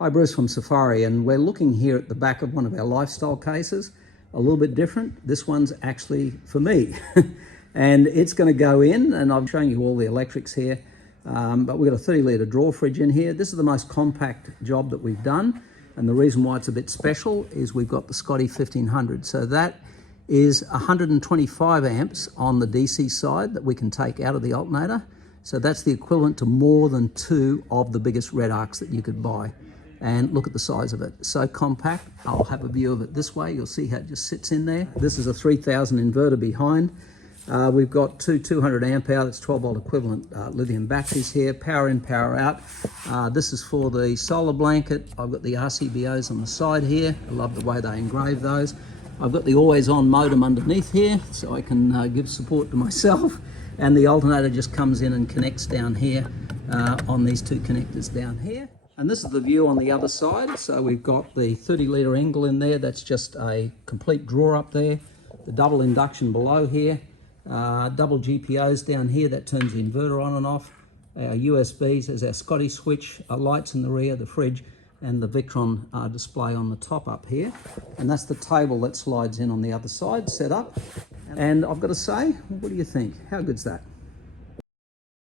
Hi, Bruce from Safari, and we're looking here at the back of one of our lifestyle cases. A little bit different. This one's actually for me. And it's going to go in, and I'm showing you all the electrics here. But we've got a 30-litre drawer fridge in here. This is the most compact job that we've done. And the reason why it's a bit special is we've got the Scotty 1500. So that is 125 amps on the DC side that we can take out of the alternator. So that's the equivalent to more than 2 of the biggest red arcs that you could buy. And look at the size of it, so compact. I'll have a view of it this way. You'll see how it just sits in there. This is a 3000 inverter behind. We've got two 200 amp hour, that's 12 volt equivalent lithium batteries here, power in, power out. This is for the solar blanket. I've got the RCBOs on the side here. I love the way they engrave those. I've got the always on modem underneath here, so I can give support to myself. And the alternator just comes in and connects down here on these 2 connectors down here. And this is the view on the other side. So we've got the 30-litre Engel in there. That's just a complete drawer up there. The double induction below here. Double GPOs down here. That turns the inverter on and off. Our USBs, there's our Scotty switch, lights in the rear, the fridge, and the Victron display on the top up here. And that's the table that slides in on the other side, set up. And I've got to say, what do you think? How good's that?